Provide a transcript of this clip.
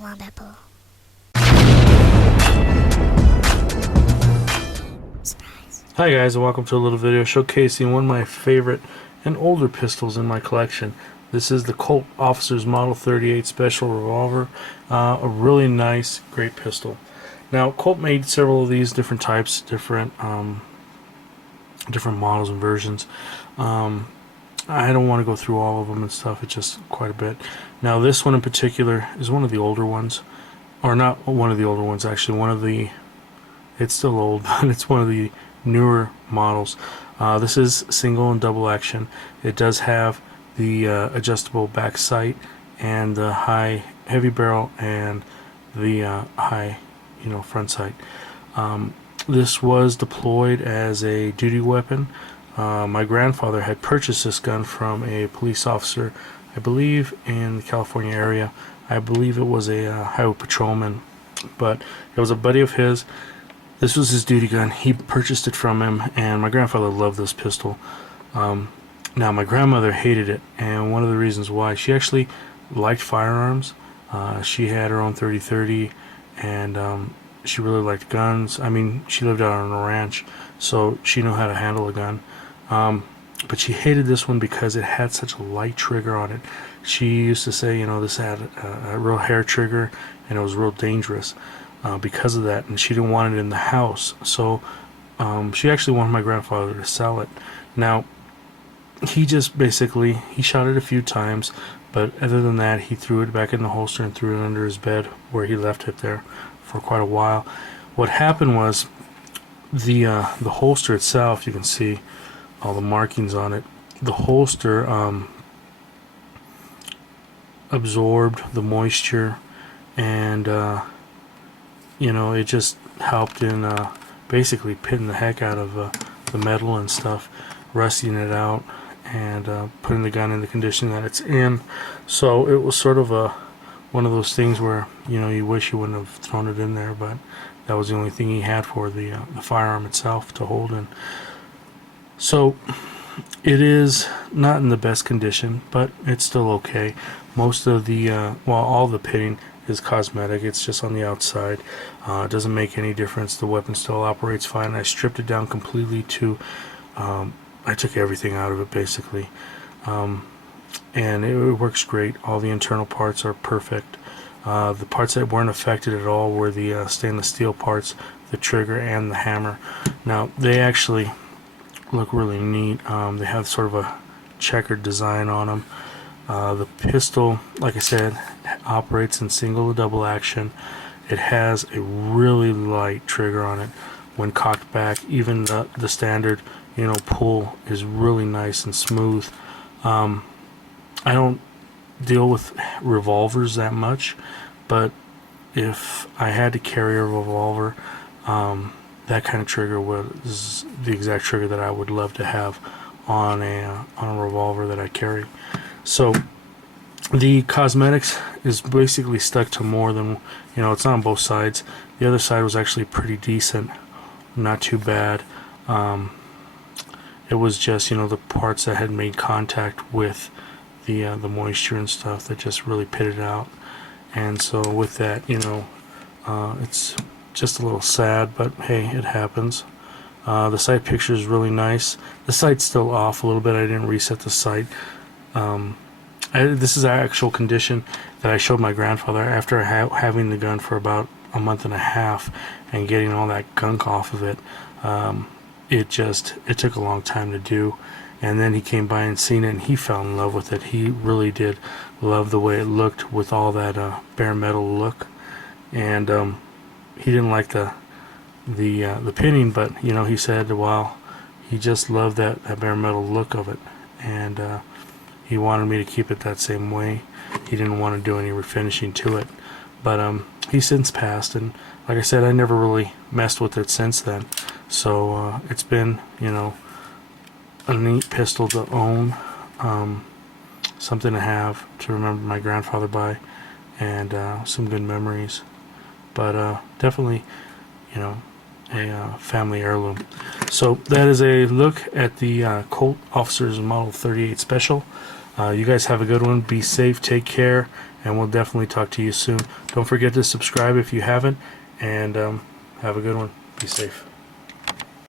Wombapo. Surprise. Hi guys, and welcome to a little video showcasing one of my favorite and older pistols in my collection. This is the Colt Officer's Model 38 Special Revolver. A really nice, great pistol. Now, Colt made several of these different types, different models and versions. I don't want to go through all of them and stuff. It's just quite a bit. Now, this one in particular is one of the older ones, or not one of the older ones, actually. It's still old, but it's one of the newer models. This is single and double action. It does have the adjustable back sight and the high heavy barrel and the high front sight. This was deployed as a duty weapon. My grandfather had purchased this gun from a police officer, I believe in the California area. I believe it was a highway patrolman, but it was a buddy of his. This was his duty gun. He purchased it from him, and my grandfather loved this pistol. Now, my grandmother hated it, and one of the reasons why, she actually liked firearms. She had her own 30-30, and she really liked guns. I mean, she lived out on a ranch, so she knew how to handle a gun. But she hated this one because it had such a light trigger on it. She used to say, this had a real hair trigger, and it was real dangerous. Because of that, and she didn't want it in the house, so she actually wanted my grandfather to sell it. Now, he just basically, he shot it a few times, but other than that, he threw it back in the holster and threw it under his bed, where he left it there for quite a while. What happened was, the holster itself, you can see all the markings on it. The holster absorbed the moisture, and it just helped in basically pitting the heck out of the metal and stuff, rusting it out, and putting the gun in the condition that it's in. So it was sort of one of those things where you wish you wouldn't have thrown it in there, but that was the only thing he had for the firearm itself to hold in. So it is not in the best condition, but it's still okay. Most of the all the pitting is cosmetic. It's just on the outside. It doesn't make any difference. The weapon still operates fine. I stripped it down completely to I took everything out of it basically, and it works great. All the internal parts are perfect. The parts that weren't affected at all were the stainless steel parts, the trigger and the hammer. Now, they actually look really neat. They have sort of a checkered design on them. The pistol, like I said, operates in single or double action. It has a really light trigger on it when cocked back. Even the standard pull is really nice and smooth. I don't deal with revolvers that much, but if I had to carry a revolver, that kind of trigger was the exact trigger that I would love to have on a revolver that I carry. So the cosmetics is basically stuck to more than, it's not on both sides. The other side was actually pretty decent, not too bad. It was just, the parts that had made contact with the moisture and stuff that just really pitted out. And so with that, it's just a little sad, but hey, it happens. The sight picture is really nice. The sight's still off a little bit. I didn't reset the sight. This is our actual condition that I showed my grandfather after having the gun for about a month and a half and getting all that gunk off of it. It took a long time to do, and then he came by and seen it, and he fell in love with it. He really did love the way it looked with all that bare metal look, and he didn't like the pinning, but he said, well, he just loved that bare metal look of it, and he wanted me to keep it that same way. He didn't want to do any refinishing to it, but he's since passed, and like I said, I never really messed with it since then. So it's been a neat pistol to own, something to have to remember my grandfather by, and some good memories. But definitely a family heirloom. So that is a look at the Colt Officer's Model 38 Special. You guys have a good one. Be safe, take care, and we'll definitely talk to you soon. Don't forget to subscribe if you haven't, and have a good one. Be safe.